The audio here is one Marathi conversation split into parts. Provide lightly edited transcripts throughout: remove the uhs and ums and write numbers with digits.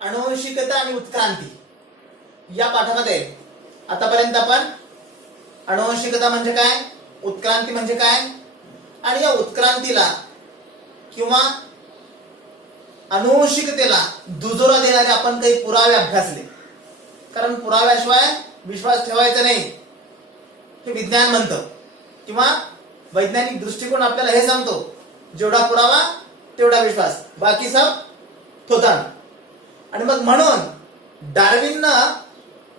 अनुवंशिकता आणि उत्क्रांती या पाठामध्ये आतापर्यंत आपण अनुवंशिकता म्हणजे काय, उत्क्रांती म्हणजे काय आणि या उत्क्रांतीला किंवा अनुवंशिकतेला दुजोरा देणारे आपण काही पुरावे अभ्यासले. कारण पुराव्याशिवाय विश्वास ठेवायचा नाही हे विज्ञान म्हणतं किंवा वैज्ञानिक दृष्टिकोन आपल्याला हे सांगतो, जेवढा पुरावा तेवढा विश्वास, बाकी सब थोतांड. आणि मग म्हणून डार्विननं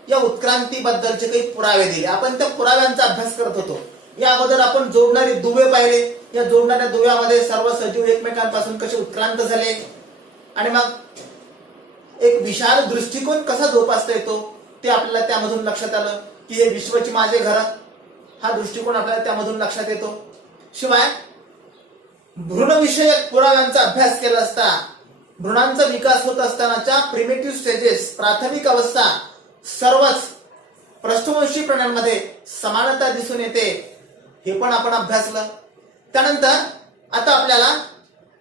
या उत्क्रांतीबद्दलचे काही पुरावे दिले. आपण त्या पुराव्यांचा अभ्यास करत होतो. या अगोदर आपण जोडणारे दुवे पाहिले. या जोडणाऱ्या दुव्यामध्ये सर्व सजीव एकमेकांपासून कसे उत्क्रांत झाले आणि मग एक विशाल दृष्टिकोन कसा जोपासता येतो ते आपल्याला त्यामधून लक्षात आलं की हे विश्वची माझे घर, हा दृष्टिकोन आपल्याला त्यामधून लक्षात येतो. शिवाय भ्रूणविषयक पुराव्यांचा अभ्यास केला असता भ्रूणांचा विकास होत असतानाच्या प्रिमिटिव्ह स्टेजेस, प्राथमिक अवस्था, सर्वच पृष्ठवंशी प्राण्यांमध्ये समानता दिसून येते, हे पण आपण अभ्यासलं. त्यानंतर आता आपल्याला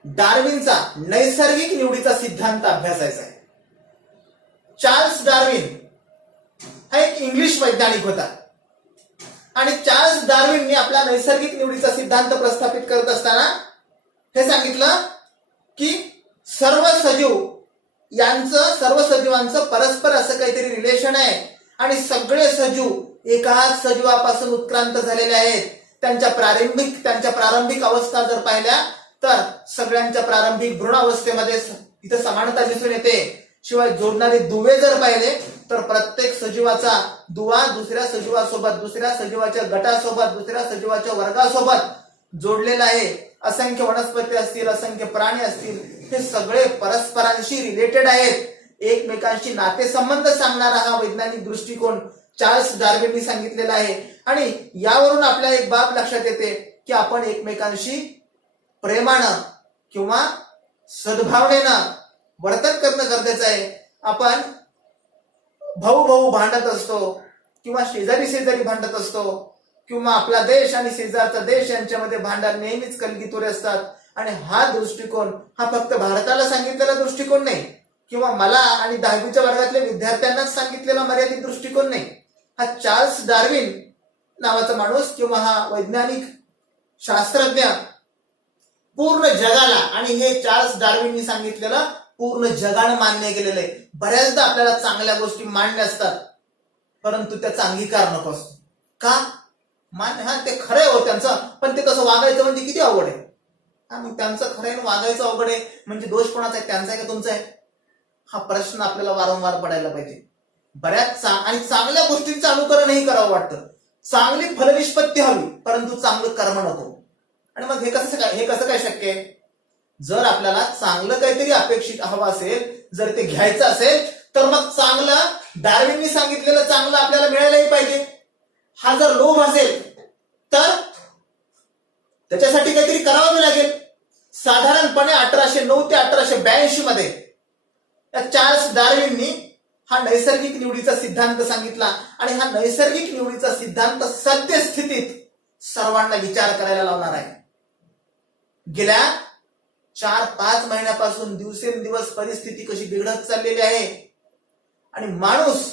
डार्विनचा नैसर्गिक निवडीचा सिद्धांत अभ्यासायचा आहे. चार्ल्स डार्विन हा एक इंग्लिश वैज्ञानिक होता आणि चार्ल्स डार्विनने आपला नैसर्गिक निवडीचा सिद्धांत प्रस्थापित करत असताना हे सांगितलं की सर्व सजीवांचं परस्पर असं काहीतरी रिलेशन आहे आणि सगळे सजीव एकाच सजीवापासून उत्क्रांत झालेले आहेत. त्यांच्या प्रारंभिक अवस्था जर पाहिल्या तर सगळ्यांच्या प्रारंभिक भ्रूणावस्थेमध्ये इथं समानता दिसून येते. शिवाय जोडणारे दुवे जर पाहिले तर प्रत्येक सजीवाचा दुवा दुसऱ्या सजीवासोबत, दुसऱ्या सजीवाच्या गटासोबत, दुसऱ्या सजीवाच्या वर्गासोबत जोडलेला आहे. असंख्य वनस्पती असतील, असंख्य प्राणी असतील, हे सगळे परस्परांशी रिलेटेड आहेत. एकमेकांशी नातेसंबंध सांगणारा हा वैज्ञानिक दृष्टिकोन चार्ल्स डार्विननी सांगितलेला आहे. आणि यावरून आपल्याला एक बाब लक्षात येते की आपण एकमेकांशी प्रेमानं किंवा सद्भावनेनं वर्तन करणं गरजेचं आहे. आपण भाऊ भांडत असतो किंवा शेजारी भांडत असतो किंवा आपला देश आणि शेजारचा देश यांच्यामध्ये भांडण नेहमीच कलगीतुरे असतात. आणि हा दृष्टिकोन हा फक्त भारताला सांगितलेला दृष्टिकोन नाही किंवा मला आणि 10वीच्या वर्गातल्या विद्यार्थ्यांनाच सांगितलेला मर्यादित दृष्टिकोन नाही. हा चार्ल्स डार्विन नावाचा माणूस किंवा हा वैज्ञानिक शास्त्रज्ञ पूर्ण जगाला, आणि हे चार्ल्स डार्विननी सांगितलेलं पूर्ण जगानं मान्य केलेलं आहे. बऱ्याचदा आपल्याला चांगल्या गोष्टी मान्य असतात परंतु त्याचा अंगीकार नको असतो. का मान्य, हा ते खरं आहे हो त्यांचं, पण ते कसं वागायचं म्हणजे किती अवघड आहे. हा मग त्यांचं खरं आहे वागायचं अवघड आहे म्हणजे दोष कोणाचा आहे, त्यांचा आहे का तुमचा आहे? हा प्रश्न आपल्याला वारंवार पडायला पाहिजे. बऱ्याच आणि चांगल्या गोष्टींचं अनुकरणही करावं वाटतं. चांगली फलनिष्पत्ती हवी परंतु चांगलं कर्म नको. आणि मग हे कसं काय शक्य आहे? जर आपल्याला चांगलं काहीतरी अपेक्षित हवं असेल, जर ते घ्यायचं असेल तर मग चांगलं डार्विननी सांगितलेलं चांगलं आपल्याला मिळायलाही पाहिजे. हा जर लोभ असेल तर त्याच्यासाठी काहीतरी करावं लागेल. साधारणपणे 1809 ते 1882 मध्ये चार्ल्स डार्विननी हा नैसर्गिक निवडीचा सिद्धांत सांगितला. आणि हा नैसर्गिक निवडीचा सिद्धांत सद्यस्थितीत सर्वांना विचार करायला लावणार आहे. गेल्या 4-5 महिन्यापासून दिवसेंदिवस परिस्थिती कशी बिघडत चाललेली आहे आणि माणूस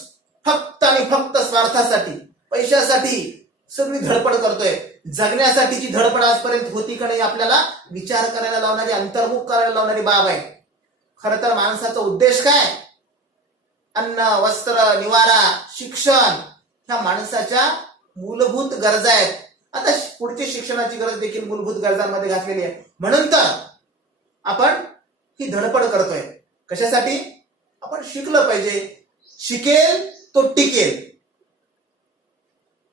फक्त आणि फक्त स्वार्थासाठी, पैशासाठी सगळी धडपड करतोय. जगण्यासाठीची धडपड आजपर्यंत होती का नाही आपल्याला विचार करायला लावणारी, अंतर्मुख करायला लावणारी बाब आहे. खरं तर माणसाचा उद्देश काय? अन्न, वस्त्र, निवारा, शिक्षण ह्या माणसाच्या मूलभूत गरजा आहेत. आता पुढची शिक्षणाची गरज देखील मूलभूत गरजांमध्ये घातलेली आहे. म्हणून तर आपण ही धडपड करतोय. कशासाठी? आपण शिकलं पाहिजे. शिकेल तो टिकेल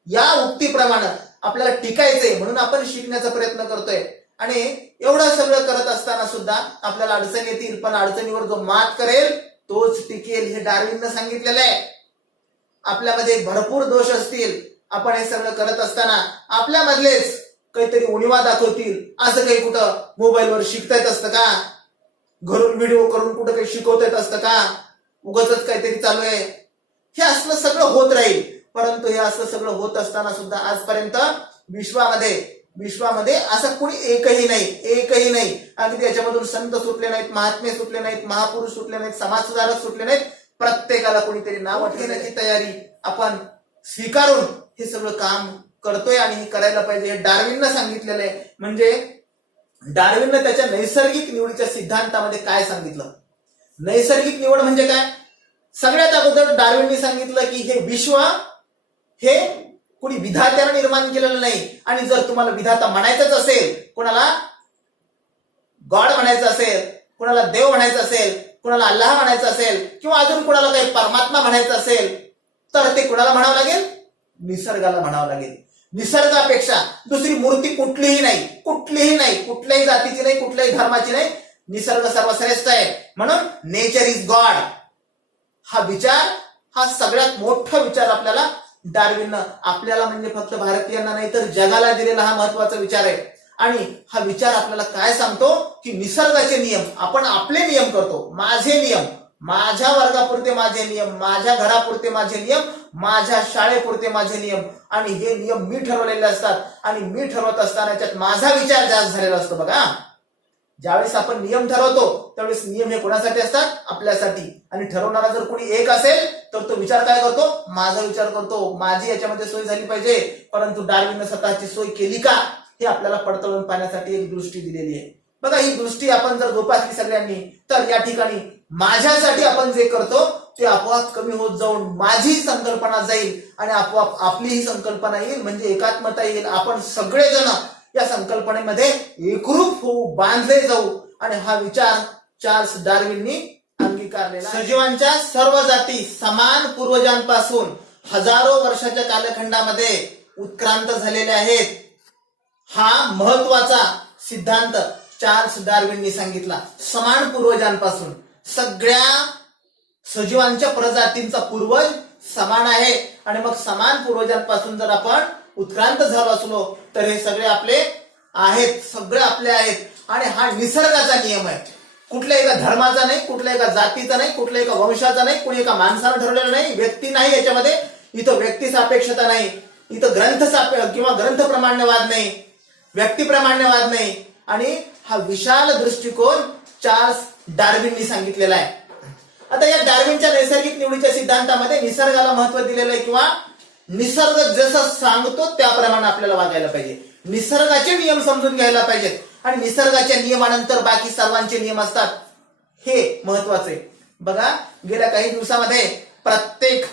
या उक्तीप्रमाणे आपल्याला टिकायचंय म्हणून आपण शिकण्याचा प्रयत्न करतोय. आणि एवढं सगळं करत असताना सुद्धा आपल्याला अडचणी येतील, पण अडचणीवर जो मात करेल तोच टिकेल, हे डार्विननं सांगितलेलं आहे. आपल्यामध्ये भरपूर दोष असतील, आपण हे सगळं करत असताना आपल्यामधलेच काहीतरी उणिवा दाखवतील. असं काही कुठं मोबाईलवर शिकता येत असतं का? घरून व्हिडिओ करून कुठं काही शिकवता येत असतं का? उगाचच काहीतरी चालू आहे. हे असलं सगळं होत राहील. परंतु हे असं सगळं होत असताना सुद्धा आजपर्यंत विश्वामध्ये विश्वामध्ये असं कुणी एकही नाही. अगदी याच्यामधून संत सुटले नाहीत, महात्मे सुटले नाहीत, महापुरुष सुटले नाहीत, समाजसुधारक सुटले नाहीत. प्रत्येकाला कोणीतरी नाव ठेवण्याची तयारी आपण स्वीकारून हे सगळं काम करतोय आणि हे करायला पाहिजे. हे डार्विननं सांगितलेलं आहे. म्हणजे डार्विननं त्याच्या नैसर्गिक निवडीच्या सिद्धांतामध्ये काय सांगितलं? नैसर्गिक निवड म्हणजे काय? सगळ्यात अगोदर डार्विनने सांगितलं की हे विश्व हे कुणी विधात्यानं निर्माण केलेलं नाही. आणि जर तुम्हाला विधाता म्हणायचंच असेल, कोणाला गॉड म्हणायचं असेल, कोणाला देव म्हणायचं असेल, कोणाला अल्लाह म्हणायचं असेल, किंवा अजून कोणाला काही परमात्मा म्हणायचं असेल, तर ते कोणाला म्हणावं लागेल? निसर्गाला म्हणावं लागेल. निसर्गापेक्षा दुसरी मूर्ती कुठलीही नाही, कुठल्याही जातीची नाही, कुठल्याही धर्माची नाही. निसर्ग सर्वश्रेष्ठ आहे. म्हणून नेचर इज गॉड हा विचार, हा सगळ्यात मोठा विचार आपल्याला डार्विननं आपल्याला म्हणजे फक्त भारतीयांना नाही तर जगाला दिलेला हा महत्वाचा विचार आहे. आणि हा विचार आपल्याला काय सांगतो की निसर्गाचे नियम आपण आपले नियम करतो. माझे नियम, माझ्या वर्गापुरते माझे नियम, माझ्या घरापुरते माझे नियम, माझ्या शाळेपुरते माझे नियम, आणि हे नियम मी ठरवलेले असतात. आणि मी ठरवत असताना त्यात माझा विचार जास्त झालेला असतो. बघा, ज्यावेळेस आपण नियम ठरवतो त्यावेळेस नियम हे कोणासाठी असतात? आपल्यासाठी. आणि ठरवणारा जर कोणी एक असेल तर तो विचार काय करतो? माझा विचार करतो, माझी याच्यामध्ये सोय झाली पाहिजे. परंतु डार्विनने स्वतःची सोय केली का हे आपल्याला पडताळून पाहण्यासाठी एक दृष्टी दिलेली आहे. बघा, ही दृष्टी आपण जर जोपासली सगळ्यांनी तर या ठिकाणी माझ्यासाठी आपण जे करतो ते आपोआप कमी होत जाऊन माझी संकल्पना जाईल आणि आपोआप आपली ही संकल्पना येईल. म्हणजे एकात्मता येईल. आपण सगळेजण या संकल्पनेमध्ये एकरूप होऊ, बांधले जाऊ. आणि हा विचार चार्ल्स डार्विननी अंगीकारलेला. सजीवांच्या सर्व जाती समान पूर्वजांपासून हजारो वर्षाच्या कालखंडामध्ये उत्क्रांत झालेल्या आहेत. हा महत्वाचा सिद्धांत चार्ल्स डार्विननी सांगितला. समान पूर्वजांपासून सगळ्या सजीवांच्या प्रजातींचा पूर्वज समान आहे. आणि मग समान पूर्वजांपासून जर आपण उत्क्रांत झालो असलो तर हे सगळे आपले आहेत, सगळे आपले आहेत. आणि हा निसर्गाचा नियम आहे. कुठल्या एका धर्माचा नाही, कुठल्या एका जातीचा नाही, कुठल्या एका वंशाचा नाही, कुणी एका माणसानं ठरवलेलं नाही, व्यक्ती नाही याच्यामध्ये. इथं व्यक्ती सापेक्षता नाही, इथं किंवा ग्रंथप्रमाण्यवाद नाही, व्यक्तिप्रमाण्यवाद नाही. आणि हा विशाल दृष्टिकोन चार्ल्स डार्विननी सांगितलेला आहे. आता या डार्विनच्या नैसर्गिक निवडीच्या सिद्धांतामध्ये निसर्गाला महत्व दिलेलं आहे, किंवा निसर्ग जसं सांगतो त्याप्रमाणे आपल्याला वागायला पाहिजे. निसर्गाचे नियम समजून घ्यायला पाहिजेत. आणि निसर्गाच्या नियमानंतर बाकी सर्वांचे नियम असतात, हे महत्वाचे. बघा, गेल्या काही दिवसामध्ये प्रत्येक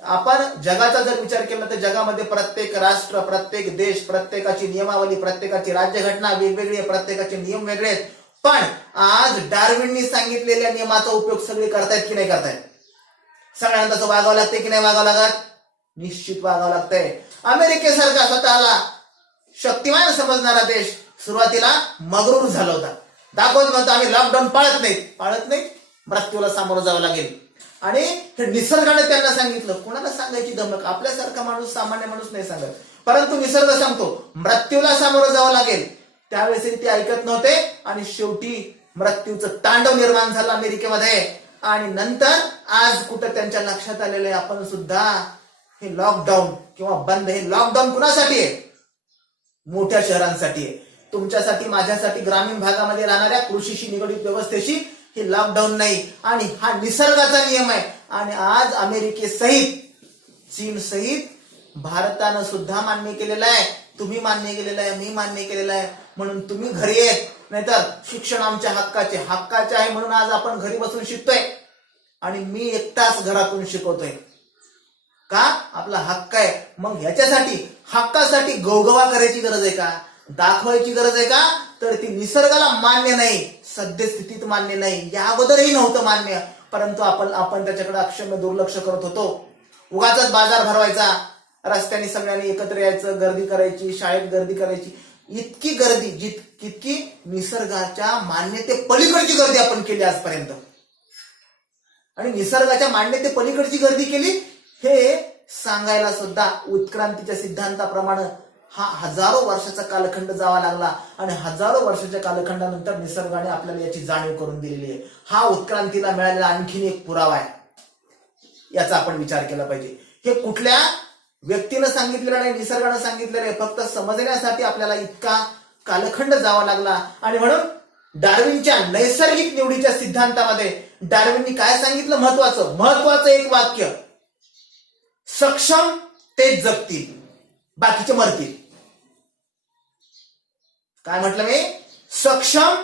आपण जगाचा जर विचार केला तर जगामध्ये प्रत्येक राष्ट्र, प्रत्येक देश, प्रत्येकाची नियमावली, प्रत्येकाची राज्यघटना वेगवेगळी आहे, प्रत्येकाचे नियम वेगळे आहेत. पण आज डार्विननी सांगितलेल्या नियमाचा उपयोग सगळे करतायत की नाही करतायत? सगळ्यांना तसं वागावं लागतंय की नाही वागावं लागत? निश्चित वागावं लागतंय. अमेरिकेसारखा स्वतःला शक्तिमान समजणारा देश सुरुवातीला मगरूर झाला होता. दाखवत म्हणतो आम्ही लॉकडाऊन पाळत नाहीत, मृत्यूला सामोरं जावं लागेल. आणि हे निसर्गाने त्यांना सांगितलं. कोणाला सांगायची धमक? आपल्यासारखा माणूस, सामान्य माणूस नाही सांगत, परंतु निसर्ग सांगतो मृत्यूला सामोरं जावं लागेल. त्यावेळेस ते ऐकत नव्हते आणि शेवटी मृत्यूचं तांडव निर्माण झालं अमेरिकेमध्ये. आणि नंतर आज कुठं त्यांच्या लक्षात आलेलं आहे आपण सुद्धा हे लॉकडाऊन किंवा बंद, हे लॉकडाऊन कुणासाठी आहे? मोठ्या शहरांसाठी आहे. तुमच्यासाठी, माझ्यासाठी, ग्रामीण भागामध्ये राहणाऱ्या कृषीशी निगडीत व्यवस्थेशी हे लॉकडाऊन नाही. आणि हा निसर्गाचा नियम आहे. आणि आज अमेरिकेसहित, चीन सहित भारतानं सुद्धा मान्य केलेलं आहे. तुम्ही मान्य केलेलं आहे, मी मान्य केलेलं आहे. म्हणून तुम्ही घरी येत, नाहीतर शिक्षण आमच्या हक्काचे आहे म्हणून आज आपण घरी बसून शिकतोय. आणि मी एकटाच घरातून शिकवतोय का? आपला हक्क आहे. मग ह्याच्यासाठी, हक्कासाठी गवगवा करायची गरज आहे का? दाखवायची गरज आहे का? तर ती निसर्गाला मान्य नाही, सद्यस्थितीत मान्य नाही, या अगोदरही नव्हतं मान्य. परंतु आपण त्याच्याकडे अक्षम्य दुर्लक्ष करत होतो. उगाचच बाजार भरवायचा, रस्त्याने सगळ्यांनी एकत्र यायचं, गर्दी करायची, शाळेत गर्दी करायची. इतकी गर्दी जितकी निसर्गाच्या मान्यते पलीकडची गर्दी आपण केली आजपर्यंत. आणि निसर्गाच्या मान्यते पलीकडची गर्दी केली हे सांगायला सुद्धा उत्क्रांतीच्या सिद्धांताप्रमाणे हा हजारो वर्षाचा कालखंड जावा लागला. आणि हजारो वर्षाच्या कालखंडानंतर निसर्गाने आपल्याला याची जाणीव करून दिलेली आहे. हा उत्क्रांतीला मिळालेला आणखीन एक पुरावा आहे. याचा आपण विचार केला पाहिजे. हे कुठल्या व्यक्तीनं सांगितलेलं नाही, निसर्गानं सांगितलेलं आहे. फक्त समजण्यासाठी आपल्याला इतका कालखंड जावा लागला. आणि म्हणून डार्विनच्या नैसर्गिक निवडीच्या सिद्धांतामध्ये डार्विननी काय सांगितलं? महत्वाचं एक वाक्य, सक्षम तेच जगतील, बाकीचे मरतील. काय म्हटलं मी? सक्षम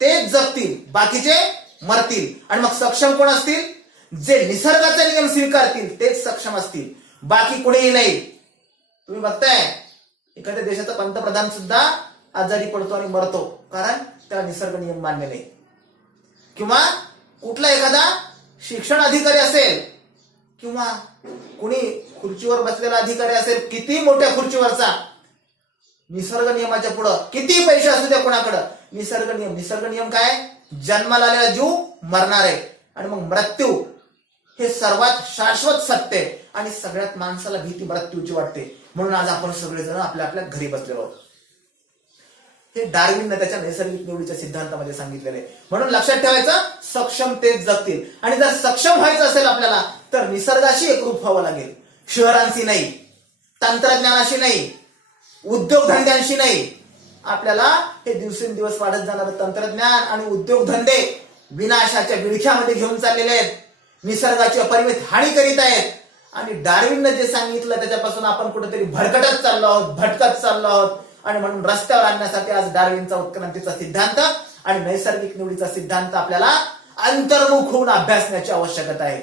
तेच जगतील, बाकीचे मरतील. आणि मग सक्षम कोण असतील? जे निसर्गाचे नियम स्वीकारतील तेच सक्षम असतील, बाकी कुणीही नाही. तुम्ही बघताय एखाद्या देशाचा पंतप्रधान सुद्धा आजारी पडतो आणि मरतो, कारण त्याला निसर्ग नियम मान्य नाही. किंवा कुठला एखादा शिक्षण अधिकारी असेल किंवा कुणी खुर्चीवर बसलेला अधिकारी असेल, किती मोठ्या खुर्चीवरचा, निसर्ग नियमाच्या पुढं किती पैसे असू द्या कोणाकडं, निसर्ग नियम काय? जन्माला आलेला जीव मरणार आहे, आणि मग मृत्यू हे सर्वात शाश्वत सत्य आहे. आणि सगळ्यात माणसाला भीती मृत्यूची वाटते. म्हणून आज आपण सगळेजण आपल्या आपल्या घरी बसलेलो आहोत. हे डार्विनने त्याच्या नैसर्गिक निवडीच्या सिद्धांतामध्ये सांगितलेलं आहे. म्हणून लक्षात ठेवायचं, सक्षम तेच जगतील. आणि जर सक्षम व्हायचं असेल आपल्याला तर निसर्गाशी एकरूप व्हावं लागेल. शहरांशी नाही, तंत्रज्ञानाशी नाही, उद्योगधंद्यांशी नाही. आपल्याला हे दिवसेंदिवस वाढत जाणारं तंत्रज्ञान आणि उद्योगधंदे विनाशाच्या विळख्यामध्ये घेऊन चाललेले आहेत, निसर्गाची अपरिमित हानी करीत आहेत. आणि डार्विनने जे सांगितलं त्याच्यापासून आपण कुठेतरी भटकत चाललो आहोत. आणि म्हणून रस्त्यावर आणण्यासाठी आज डार्विनचा उत्क्रांतीचा सिद्धांत आणि नैसर्गिक निवडीचा सिद्धांत आपल्याला अंतर्मुख होऊन अभ्यासण्याची आवश्यकता आहे.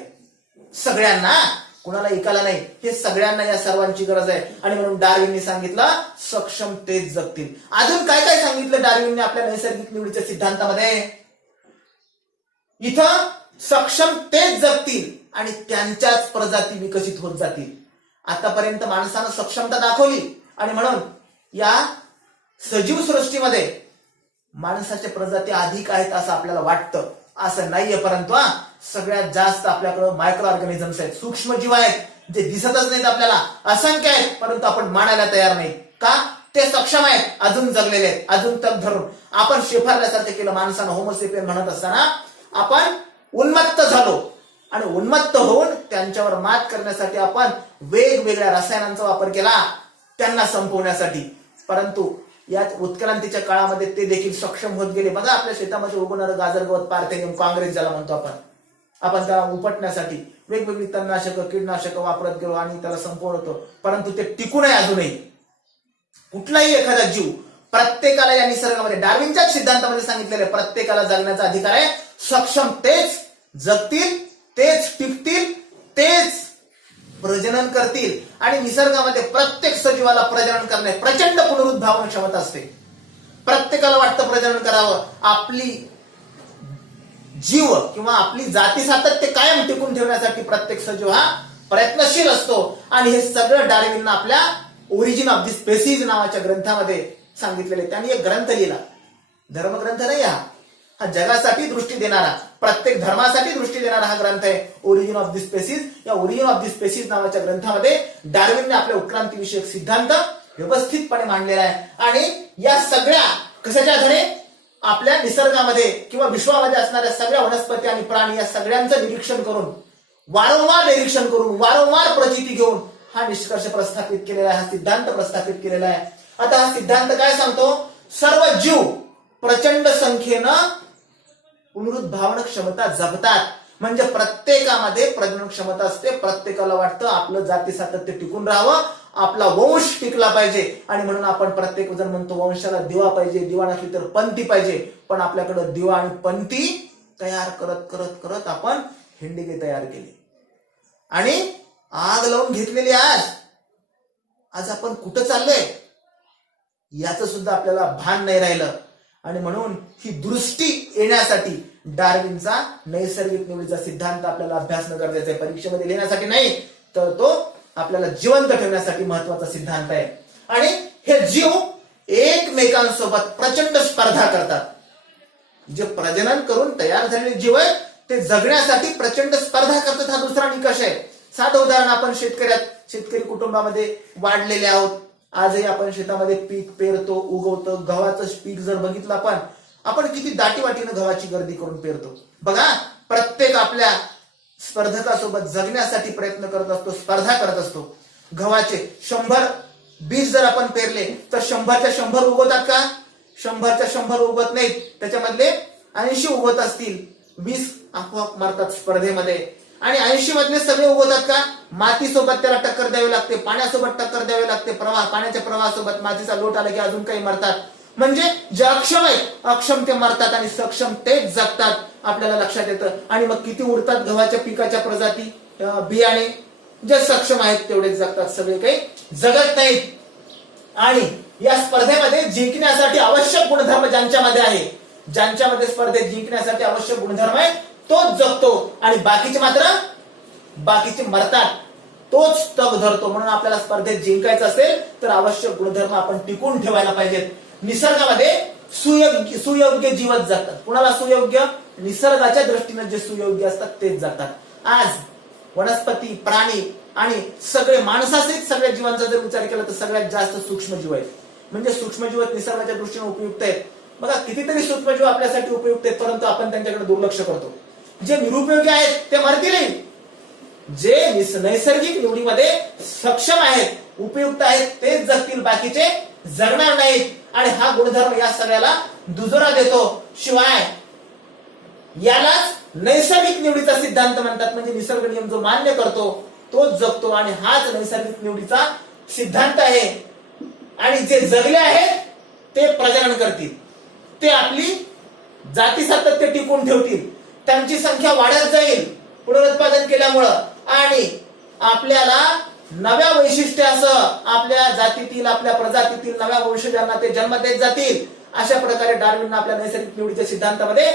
सगळ्यांना, कुणाला एकाला नाही, हे सगळ्यांना या सर्वांची गरज आहे. आणि म्हणून डार्विनने सांगितलं, सक्षम तेच जगतील. अजून काय काय सांगितलं डार्विनने आपल्या नैसर्गिक निवडीच्या सिद्धांतामध्ये? इथं सक्षम तेच जगतील आणि त्यांच्याच प्रजाती विकसित होत जातील. आतापर्यंत माणसानं सक्षमता दाखवली, आणि म्हणून या सजीव सृष्टीमध्ये माणसाच्या प्रजाती अधिक आहेत असं आपल्याला वाटतं. असं नाहीये. परंतु सगळ्यात जास्त आपल्याकडे मायक्रो ऑर्गॅनिझम्स आहेत, सूक्ष्म जीव आहेत, जे दिसतच नाहीत आपल्याला, असंख्य आहेत, परंतु आपण मानायला तयार नाही. का? ते सक्षम आहेत, अजून जगलेले आहेत, अजून तग धरून. आपण शेफारल्यासारखं केलं माणसानं, होमोसेपियन म्हणत असताना आपण उन्मत्त झालो, आणि उन्मत्त होऊन त्यांच्यावर मात करण्यासाठी आपण वेगवेगळ्या रसायनांचा वापर केला त्यांना संपवण्यासाठी. परंतु या उत्क्रांतीच्या काळामध्ये ते देखील सक्षम होत गेले. बघा, आपल्या शेतामध्ये उगवणारं गाजर गवत, पार्थेनियम काँग्रेस ज्याला म्हणतो आपण त्याला उपटण्यासाठी वेगवेगळी तणनाशकं, कीटनाशकं वापरत गेलो आणि त्याला संपवत होतो. परंतु ते टिकून आहे अजूनही. कुठलाही एखादा जीव, प्रत्येकाला या निसर्गामध्ये डार्विनच्याच सिद्धांतामध्ये सांगितलेलं आहे, प्रत्येकाला जगण्याचा अधिकार आहे. सक्षम तेच जगतील, तेच टिकतील, तेच प्रजनन करतील. आणि निसर्गामध्ये प्रत्येक सजीवाला प्रजनन करणे प्रचंड पुनरुद्धावन क्षमता असते. प्रत्येकाला वाटतं प्रजनन करावं. आपली जीव किंवा आपली जाती सातत्य कायम टिकून ठेवण्यासाठी प्रत्येक सजीव हा प्रयत्नशील असतो. आणि हे सगळं डार्विनने आपल्या ओरिजिन ऑफ दी स्पेसीज नावाच्या ग्रंथामध्ये सांगितलेले. त्यांनी एक ग्रंथ लिहिला, धर्मग्रंथ नाही हा जगासाठी दृष्टी देणारा, प्रत्येक धर्मासाठी दृष्टी देणारा हा ग्रंथ आहे, ओरिजिन ऑफ दी स्पेसीज. या ओरिजिन ऑफ दी स्पेसीज नावाच्या ग्रंथामध्ये डार्विनने आपल्या उत्क्रांती विषयक सिद्धांत व्यवस्थितपणे मांडलेला आहे. आणि या सगळ्या कशाच्या आधारे? आपल्या निसर्गामध्ये किंवा विश्वामध्ये असणाऱ्या सगळ्या वनस्पती आणि प्राणी या सगळ्यांचं निरीक्षण करून, वारंवार प्रचिती घेऊन हा निष्कर्ष प्रस्थापित केलेला आहे, हा सिद्धांत प्रस्थापित केलेला आहे. आता हा सिद्धांत काय सांगतो? सर्व जीव प्रचंड संख्येनं पुनरुद्धावन क्षमता जपतात. म्हणजे प्रत्येकामध्ये प्रजनन क्षमता असते. प्रत्येकाला वाटतं आपलं जाती सातत्य टिकून राहावं, आपला वंश टिकला पाहिजे. आणि म्हणून आपण प्रत्येक जण म्हणतो वंशाला दिवा पाहिजे, दिवा नसली तर पंथी पाहिजे. पण आपल्याकडे दिवा आणि पंथी तयार करत करत करत आपण हिंडिगे तयार केले आणि आग लावून घेतलेली. आज आपण कुठं चाललोय याचं सुद्धा आपल्याला भान नाही राहिलं. आणि म्हणून ही दृष्टी येण्यासाठी डार्विनचा नैसर्गिक निवडीचा सिद्धांत आपल्याला अभ्यासणं गरजेचं आहे. परीक्षेमध्ये लिहिण्यासाठी नाही, तर तो आपल्याला जिवंत ठेवण्यासाठी महत्वाचा सिद्धांत आहे. आणि हे जीव एकमेकांसोबत प्रचंड स्पर्धा करतात. जे प्रजनन करून तयार झालेले जीव आहे ते जगण्यासाठी प्रचंड स्पर्धा करतात. हा दुसरा निकष आहे. साधं उदाहरण, आपण शेतकरी कुटुंबामध्ये वाढलेले आहोत. आजही आपण शेतामध्ये पीक पेरतो, उगवतो. गव्हाचं पीक जर बघितलं आपण किती दाटीवाटीनं गव्हाची गर्दी करून पेरतो. बघा, प्रत्येक आपल्या स्पर्धकासोबत जगण्यासाठी प्रयत्न करत असतो, स्पर्धा करत असतो. गव्हाचे 100 बीज जर आपण पेरले तर 100च्या 100 उगवतात का? 100च्या 100 उगवत नाहीत, त्याच्यामधले 80 उगवत असतील. 20 आपोआप मरतात स्पर्धेमध्ये. आणि 80 मधले सगळे उगवतात का? मातीसोबत त्याला टक्कर द्यावी लागते, पाण्यासोबत टक्कर द्यावी लागते, पाण्याच्या प्रवाहासोबत मातीचा लोट आला की अजून काही मरतात. म्हणजे जे अक्षम आहेत, अक्षम ते मरतात आणि सक्षम तेच जगतात, आपल्याला लक्षात येतं. आणि मग किती उरतात गव्हाच्या पिकाच्या प्रजाती, बियाणे? जे सक्षम आहेत तेवढेच जगतात, सगळे काही जगत नाहीत. आणि या स्पर्धेमध्ये जिंकण्यासाठी आवश्यक गुणधर्म ज्यांच्यामध्ये आहे, ज्यांच्यामध्ये स्पर्धेत जिंकण्यासाठी आवश्यक गुणधर्म आहे तोच जगतो आणि बाकीचे मरतात, तोच तग धरतो. म्हणून आपल्याला स्पर्धेत जिंकायचं असेल तर आवश्यक गुणधर्म आपण टिकून ठेवायला पाहिजेत. निसर्गामध्ये सुयोग्य जीवच जगतात. कुणाला सुयोग्य? निसर्गाच्या दृष्टीने जे सुयोग्य असतात तेच जगतात. आज वनस्पती, प्राणी आणि सगळे माणसासहित सगळ्या जीवांचा जर विचार केला तर सगळ्यात जास्त सूक्ष्मजीव आहेत. म्हणजे सूक्ष्मजीव निसर्गाच्या दृष्टीने उपयुक्त आहेत. बघा कितीतरी सूक्ष्मजीव आपल्यासाठी उपयुक्त आहेत, परंतु आपण त्यांच्याकडे दुर्लक्ष करतो. जे निरुपयोगी आहेत ते मरतीलही. जे नैसर्गिक निवडीमध्ये सक्षम आहेत, उपयुक्त आहेत तेच जगतील, बाकीचे जगणार नाहीत. आणि हा गुणधर्म या सगळ्याला दुजोरा देतो. शिवाय यालाच नैसर्गिक निवडीचा सिद्धांत म्हणतात. म्हणजे निसर्ग नियम जो मान्य करतो तोच जगतो आणि हाच नैसर्गिक निवडीचा सिद्धांत आहे. आणि जे जगले आहेत ते प्रजनन करतील, ते आपली जाती सातत्य टिकून ठेवतील, त्यांची संख्या वाढत जाईल पुनरुत्पादन केल्यामुळं. आणि आपल्याला नव्या वैशिष्ट्यासह आपल्या जातीतील, आपल्या प्रजातीतील नव्या वंशजांना ते जन्म देत जातील. अशा प्रकारे डार्विनने आपल्या नैसर्गिक निवडीच्या सिद्धांतामध्ये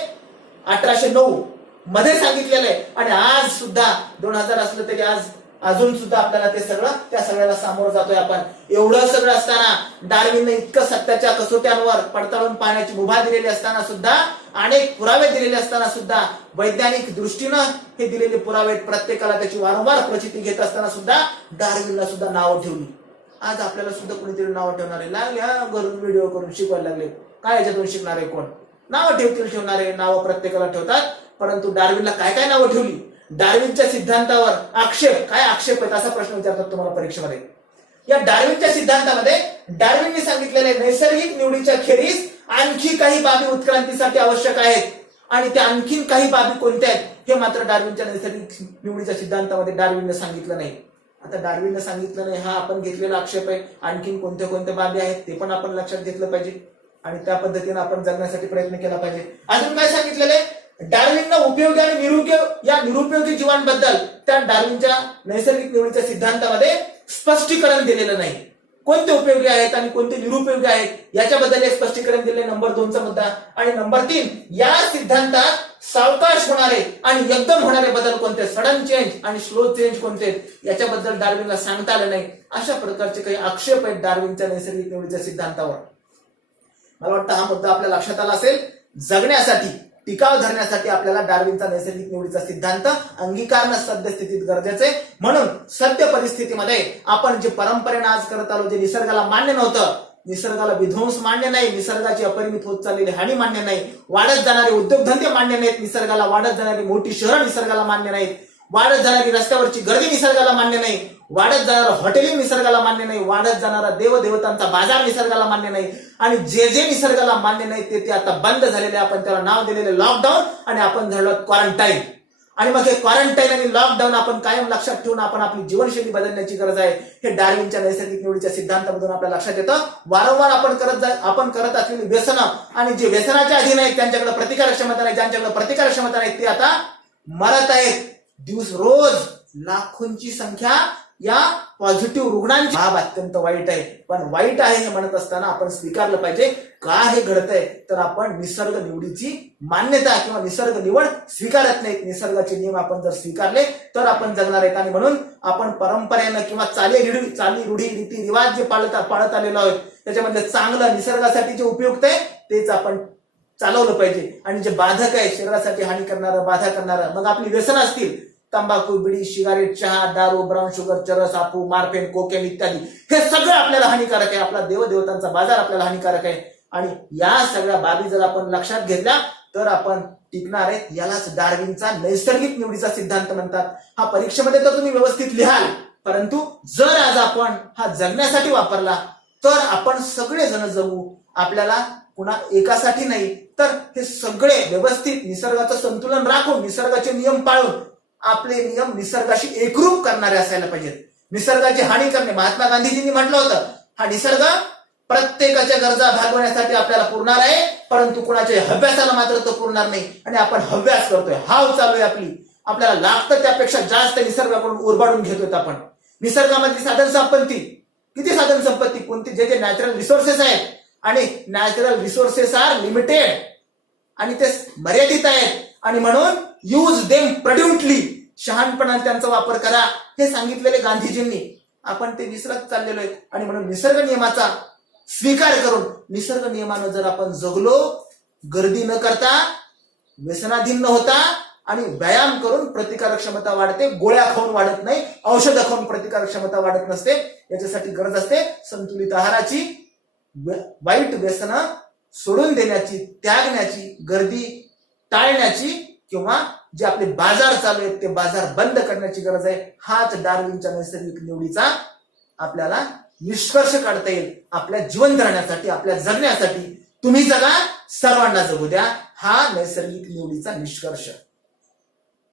1809 मध्ये सांगितलेलं आहे. आणि आज सुद्धा 2000 असलं तरी आज अजून सुद्धा आपल्याला त्या सगळ्याला सामोरं जातोय आपण. एवढं सगळं असताना डार्विनने इतकं सत्याच्या कसोट्यांवर पडताळून पाहण्याची मुभा दिलेली असताना सुद्धा, अनेक पुरावे दिलेले असताना सुद्धा, वैज्ञानिक दृष्टीनं हे दिलेले पुरावे प्रत्येकाला त्याची वारंवार प्रचिती घेत असताना सुद्धा डार्विनला सुद्धा नावं ठेवली. आज आपल्याला सुद्धा कोणीतरी नावं ठेवणारे लागले, घरून व्हिडिओ करून शिकवायला लागले. काय याच्यातून शिकणारे कोण? नावं ठेवणारे नावं प्रत्येकाला ठेवतात. परंतु डार्विनला काय काय नावं ठेवली? डार्विनच्या सिद्धांतावर काय आक्षेप आहेत असा प्रश्न विचारतात तुम्हाला परीक्षेमध्ये. या डार्विनच्या सिद्धांतामध्ये डार्विनने सांगितलेले नैसर्गिक निवडीच्या खेरीज आणखी काही बाबी उत्क्रांतीसाठी आवश्यक आहेत. आणि त्या आणखीन काही बाबी कोणत्या आहेत हे मात्र डार्विनच्या नैसर्गिक निवडीच्या सिद्धांतामध्ये डार्विनने सांगितलं नाही. आता डार्विनने सांगितलं नाही हा आपण घेतलेला आक्षेप आहे. आणखीन कोणत्या कोणत्या बाबी आहेत ते पण आपण लक्षात घेतलं पाहिजे आणि त्या पद्धतीने आपण जगण्यासाठी प्रयत्न केला पाहिजे. अजून काय सांगितलेलं आहे? डार्विननं उपयोगी आणि निरुपयोगी जीवांबद्दल त्या डार्विनच्या नैसर्गिक निवडीच्या सिद्धांतामध्ये स्पष्टीकरण दिलेलं नाही. कोणते उपयोगी आहेत आणि कोणते निरुपयोगी आहेत याच्याबद्दल एक स्पष्टीकरण दिले. नंबर 2चा मुद्दा. आणि नंबर 3, या सिद्धांतात सावकाश होणारे आणि एकदम होणारे बदल कोणते, सडन चेंज आणि स्लो चेंज कोणते, याच्याबद्दल डार्विनला सांगता आलं नाही. अशा प्रकारचे काही आक्षेप आहेत डार्विनच्या नैसर्गिक निवडीच्या सिद्धांतावर. मला वाटतं हा मुद्दा आपल्या लक्षात आला असेल. जगण्यासाठी, टिकाव धरण्यासाठी आपल्याला डार्विनचा नैसर्गिक निवडीचा सिद्धांत अंगीकारणं सद्यस्थितीत गरजेचे आहे. म्हणून सद्य परिस्थितीमध्ये आपण जे परंपरेने आज करत आलो, जे निसर्गाला मान्य नव्हतं, निसर्गाला विध्वंस मान्य नाही, निसर्गाची अपरिमित होत चाललेली हानी मान्य नाही, वाढत जाणारे उद्योगधंदे मान्य नाहीत निसर्गाला, वाढत जाणारी मोठी शहरं निसर्गाला मान्य नाहीत, वाढत जाणारी रस्त्यावरची गर्दी निसर्गाला मान्य नाही, वाढत जाणारं हॉटेलिंग निसर्गाला मान्य नाही, वाढत जाणारा देवदेवतांचा बाजार निसर्गाला मान्य नाही. आणि जे जे निसर्गाला मान्य नाही ते आता बंद झालेले, आपण त्याला नाव दिलेले लॉकडाऊन आणि आपण झालो क्वारंटाईन. आणि मग हे क्वारंटाईन आणि लॉकडाऊन आपण कायम लक्षात ठेवून आपण आपली जीवनशैली बदलण्याची गरज आहे. हे डार्विनच्या नैसर्गिक निवडीच्या सिद्धांतामधून आपल्या लक्षात येतं. वारंवार आपण करत असलेली व्यसनं आणि जे व्यसनाच्या अधीन आहेत त्यांच्याकडे प्रतिकार क्षमता नाही, ज्यांच्याकडे प्रतिकार क्षमता नाही ते आता मरत आहेत. रोज लाखोंची संख्या या पॉझिटिव्ह रुग्णांची. बाब अत्यंत वाईट आहे, पण वाईट आहे हे म्हणत असताना आपण स्वीकारलं पाहिजे. का हे घडतंय तर आपण निसर्ग निवडीची मान्यता किंवा निसर्ग निवड स्वीकारत नाहीत. निसर्गाचे नियम आपण जर स्वीकारले तर आपण जगणार आहेत. आणि म्हणून आपण परंपरेनं किंवा चाली रूढी रीती रिवाज जे पाळत आलेलो आहोत त्याच्यामध्ये चांगलं निसर्गासाठी जे उपयुक्त आहे तेच आपण चालवलं पाहिजे. आणि जे बाधक आहे, शरीरासाठी हानी करणारं, बाधा करणारं, मग आपली व्यसनं असतील, तंबाखू, बिडी, सिगारेट, चहा, दारू, ब्राऊन शुगर, चरस, आपू, मार्फेन, कोकेन इत्यादी, हे सगळं आपल्याला हानिकारक आहे. आपला देवदेवतांचा बाजार आपल्याला हानिकारक आहे. आणि या सगळ्या बाबी जर आपण लक्षात घेतल्या तर आपण टिकणार आहेत. यालाच डार्विनचा नैसर्गिक निवडीचा सिद्धांत म्हणतात. हा परीक्षेमध्ये तर तुम्ही व्यवस्थित लिहाल परंतु जर आज आपण हा जगण्यासाठी वापरला तर आपण सगळेजण जगू. आपल्याला कुणा एकासाठी नाही तर हे सगळे व्यवस्थित निसर्गाचं संतुलन राखून, निसर्गाचे नियम पाळून, आपले नियम निसर्गाशी एकरूप करणारे असायला पाहिजेत. निसर्गाची हानी करणे, महात्मा गांधीजींनी म्हटलं होतं, हा निसर्ग प्रत्येकाच्या गरजा भागवण्यासाठी आपल्याला पुरणार आहे, परंतु कुणाच्या हव्यासाला मात्र तो पुरणार नाही. आणि आपण हव्यास करतोय, हाव चालू आहे आपली, आपल्याला लागतं त्यापेक्षा जास्त निसर्गाकडून उरबाडून घेतोय आपण. निसर्गामधली साधन संपत्ती, किती साधन संपत्ती, कोणती, जे जे नॅचरल रिसोर्सेस आहेत, आणि नॅचरल रिसोर्सेस आर लिमिटेड आणि ते मर्यादित आहेत, आणि म्हणून यूज देम प्रुडंटली, शहाणपणाने त्यांचा वापर करा, हे सांगितलेले गांधीजींनी. आपण ते विसरत चाललेलो आहे. आणि म्हणून निसर्ग नियमाचा स्वीकार करून निसर्ग नियमानं जर आपण जगलो, गर्दी न करता, व्यसनाधीन न होता, आणि व्यायाम करून प्रतिकारक क्षमता वाढते. गोळ्या खाऊन वाढत नाही, औषधं खाऊन प्रतिकारक क्षमता वाढत नसते. याच्यासाठी गरज असते संतुलित आहाराची, वाईट व्यसनं सोडून देण्याची, त्यागण्याची, गर्दी टाळण्याची, किंवा जे आपले बाजार चालू आहेत ते बाजार बंद करण्याची गरज आहे. हाच डार्विनच्या नैसर्गिक निवडीचा आपल्याला निष्कर्ष काढता येईल. आपल्या जिवंत राहण्यासाठी, आपल्या जगण्यासाठी. तुम्ही जगा, सर्वांना जगू द्या, हा नैसर्गिक निवडीचा निष्कर्ष.